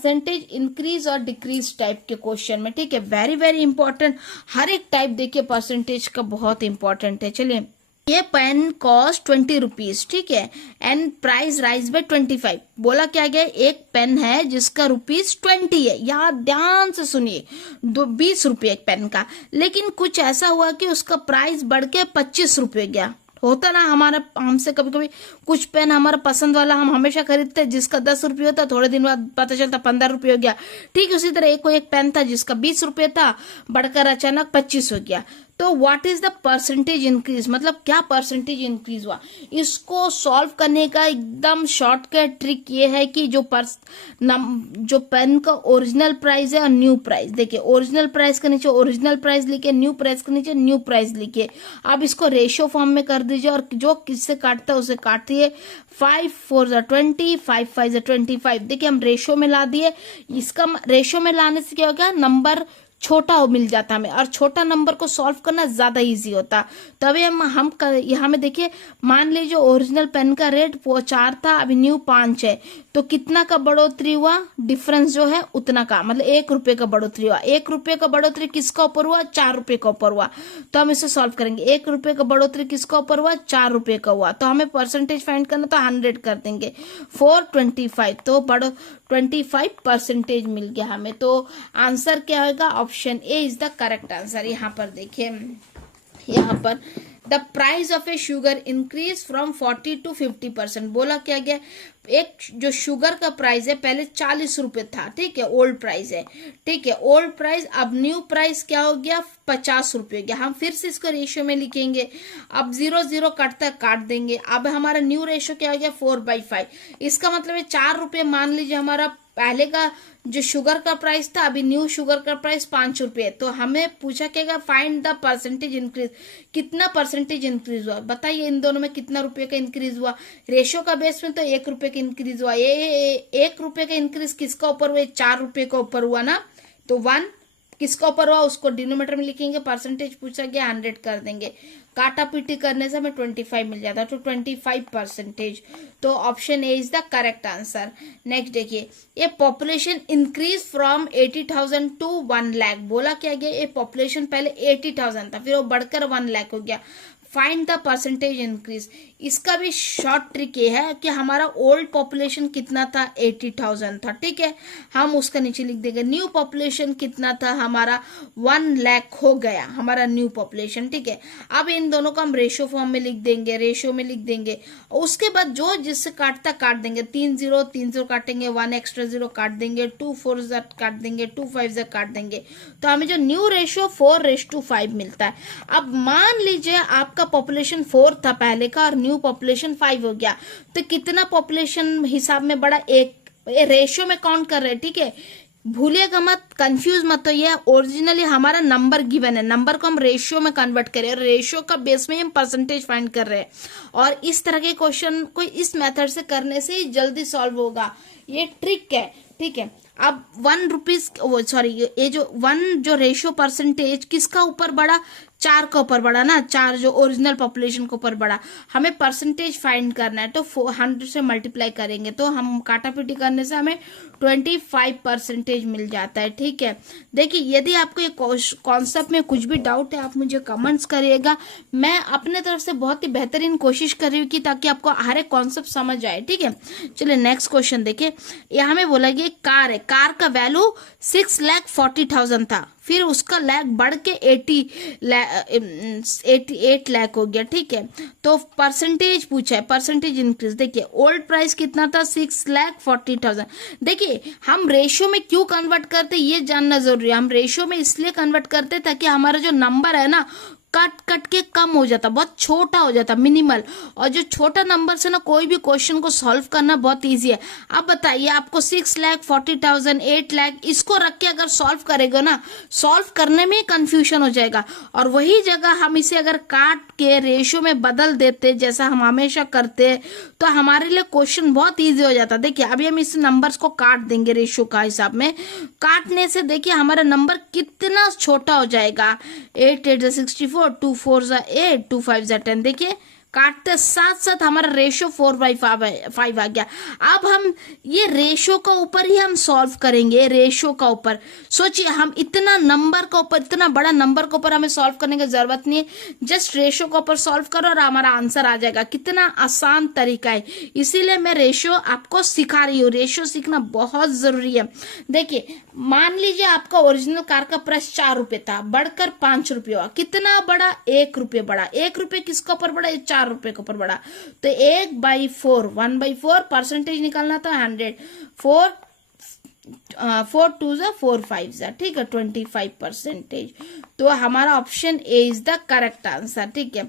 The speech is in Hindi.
परसेंटेज इंक्रीज और डिक्रीज टाइप के क्वेश्चन में, ठीक है, वेरी वेरी इंपॉर्टेंट। हर एक टाइप देखिए परसेंटेज का बहुत इंपॉर्टेंट है। चलिए, ये पेन कॉस्ट 20 रुपीज, ठीक है, एंड प्राइस राइज बाय 25। बोला क्या गया, एक पेन है जिसका रुपीज 20 है, यहाँ ध्यान से सुनिए, 20 रुपये एक पेन का, लेकिन कुछ ऐसा हुआ कि उसका प्राइस बढ़ के 25 रुपये गया। होता ना हमारा, हमसे कभी कभी कुछ पेन हमारा पसंद वाला हम हमेशा खरीदते हैं, जिसका 10 रुपये होता, थोड़े दिन बाद पता चलता 15 रुपये हो गया। ठीक उसी तरह एक पेन था जिसका 20 रुपये था, बढ़कर अचानक 25 हो गया। तो what is the percentage increase, मतलब क्या परसेंटेज इंक्रीज हुआ। इसको सॉल्व करने का एकदम शॉर्टकट ट्रिक ये है कि जो पेन का ओरिजिनल प्राइस है और न्यू प्राइस, देखिए ओरिजिनल प्राइस के नीचे ओरिजिनल प्राइस लिखे, न्यू प्राइस के नीचे न्यू प्राइस लिखे। अब इसको रेशियो फॉर्म में कर दीजिए और जो किससे काटता है उसे काटिए। 5 4 जा 20, 5 5 जा 25। देखिए हम रेशियो में ला दिए, इसका रेशियो में लाने से क्या होगा, नंबर छोटा मिल जाता हमें, और छोटा नंबर को सॉल्व करना ज्यादा इजी होता। तभी हम यहाँ में देखिए, मान लीजिए ओरिजिनल पेन का रेट 4 था, अभी न्यू 5 है, तो कितना का बढ़ोतरी हुआ, डिफरेंस जो है उतना का, मतलब 1 रुपये का बढ़ोतरी हुआ। 1 रुपये का बढ़ोतरी किसका ऊपर हुआ, 4 रुपये का ऊपर हुआ। तो हम इसे सॉल्व करेंगे, 1 रुपये का बढ़ोतरी किसका ऊपर हुआ, 4 रुपये का हुआ। तो हमें परसेंटेज फाइंड करना, तो 100 कर देंगे, 425, तो 25% मिल गया हमें। तो आंसर क्या होगा, option A is the correct answer. यहाँ पर देखिए, यहाँ पर the price of A sugar increase from 40 to 50%। बोला क्या गया, एक जो शुगर का प्राइस है पहले 40 रुपए था, ठीक है, ओल्ड प्राइस है, ठीक है, ओल्ड प्राइस। अब न्यू प्राइस क्या हो गया, 50 रुपये हो गया। हम फिर से इसको रेशियो में लिखेंगे, अब 0 0 कटता है, काट देंगे। अब हमारा न्यू रेशियो क्या हो गया, 4/5। इसका मतलब है 4 रुपये, मान लीजिए हमारा पहले का जो शुगर का प्राइस था, अभी न्यू शुगर का प्राइस 5 रुपये। तो हमें पूछा क्या, फाइंड द परसेंटेज इंक्रीज, कितना परसेंटेज इंक्रीज हुआ, बताइए इन दोनों में कितना रुपये का इंक्रीज हुआ। रेशियो का बेस में तो 1 रुपये का इंक्रीज हुआ, ये 1 रुपये का इंक्रीज किसका ऊपर हुआ, 4 रुपये का ऊपर हुआ ना। तो 1 किसका ऊपर हुआ, उसको डिनोमिनेटर में लिखेंगे, परसेंटेज पूछा गया 100 कर देंगे, काटा पीटी करने से हमें 25 मिल जाता है, तो 25%। तो option A is the correct answer. Next देखिए, ये population increase from 80,000 to 1 lakh. बोला क्या गया, ये पॉपुलेशन पहले 80,000 था, फिर वो बढ़कर 1 लाख हो गया। Find the percentage increase. इसका भी शॉर्ट ट्रिक ये है कि हमारा ओल्ड पॉपुलेशन कितना था, 80,000 था, ठीक है, हम उसका नीचे लिख देंगे। न्यू पॉपुलेशन कितना था हमारा, 1 लाख हो गया हमारा न्यू पॉपुलेशन, ठीक है। अब इन दोनों को हम रेशियो फॉर्म में लिख देंगे, रेशियो में लिख देंगे। उसके बाद जो जिससे काटता काट देंगे, 3 0 काटेंगे, 1 एक्स्ट्रा 0 काट देंगे, 2 4 काट देंगे, 2 5 काट देंगे। तो हमें जो न्यू रेशियो 4:5 मिलता है। अब मान लीजिए आपका पॉपुलेशन 4 था पहले का और न्यू पॉपुलेशन 5 हो गया, तो कितना पॉपुलेशन हिसाब में बड़ा, एक रेशियो में काउंट कर रहे हैं, ठीक है, भूलिएगा मत, कंफ्यूज मत होइए। ओरिजिनली हमारा नंबर गिवन है, नंबर को हम रेशियो में कन्वर्ट करें और रेशियो का बेस में हम परसेंटेज फाइंड कर रहे हैं। और इस तरह के क्वेश्चन को इस मेथड से करने से ही जल्दी सॉल्व होगा, ये ट्रिक है, ठीक है। अब 1 रुपीज, सॉरी, ये जो 1 जो रेशियो परसेंटेज किसका ऊपर बढ़ा, 4 का ऊपर बढ़ा ना, 4 जो ओरिजिनल पॉपुलेशन के ऊपर बढ़ा। हमें परसेंटेज फाइंड करना है, तो 100 से मल्टीप्लाई करेंगे, तो हम काटापीटी करने से हमें 25% मिल जाता है, ठीक है। देखिए, यदि आपको ये कॉन्सेप्ट में कुछ भी डाउट है, आप मुझे कमेंट्स करिएगा। मैं अपने तरफ से बहुत ही बेहतरीन कोशिश कर रही हूँ कि ताकि आपको हर एक कॉन्सेप्ट समझ आए, ठीक है। चलिए नेक्स्ट क्वेश्चन देखिए, यहाँ में बोला गया कार है, कार का वैल्यू 6,40,000 था, फिर उसका लाख बढ़ के 88 लाख हो गया, ठीक है। तो परसेंटेज पूछा है, परसेंटेज इंक्रीज। देखिए ओल्ड प्राइस कितना था, 6,40,000। देखिए हम रेशियो में क्यों कन्वर्ट करते ये जानना जरूरी है। हम रेशियो में इसलिए कन्वर्ट करते ताकि हमारा जो नंबर है ना, कट कट के कम हो जाता, बहुत छोटा हो जाता, मिनिमल। और जो छोटा नंबर से ना कोई भी क्वेश्चन को सॉल्व करना बहुत इजी है। अब बताइए, आपको 6,40,000, 8 लाख इसको रख के अगर सॉल्व करेगा ना, सॉल्व करने में कंफ्यूजन हो जाएगा। और वही जगह हम इसे अगर काट के रेशियो में बदल देते, जैसा हम हमेशा करते हैं, तो हमारे लिए क्वेश्चन बहुत ईजी हो जाता। देखिए अभी हम इस नंबर्स को काट देंगे रेशियो का हिसाब में। काटने से देखिए हमारा नंबर कितना छोटा हो जाएगा। 8 8 64, 2 4 8, 2 5 10। देखिए काटते साथ साथ हमारा रेशो 4/5 आ गया। अब हम ये रेशो का ऊपर ही हम सॉल्व करेंगे, रेशो का ऊपर। सोचिए, हम इतना नंबर का ऊपर, इतना बड़ा नंबर के ऊपर हमें सॉल्व करने की जरूरत नहीं है, जस्ट रेशो के ऊपर सॉल्व करो और हमारा आंसर आ जाएगा। कितना आसान तरीका है, इसीलिए मैं रेशो आपको सिखा रही हूँ। रेशो सीखना बहुत जरूरी है। देखिए, मान लीजिए आपका ओरिजिनल कार का प्राइस 4 रुपए था, बढ़कर 5 रुपये हुआ। कितना बढ़ा? 1 रुपये बढ़ा। 1 रुपये किसके ऊपर बढ़ा? 4 रुपये के ऊपर बढ़ा। तो 1/4, 1/4 परसेंटेज निकालना था 100। 4 2 4 5, ठीक है, 25%। तो हमारा option A is the correct answer, ठीक है।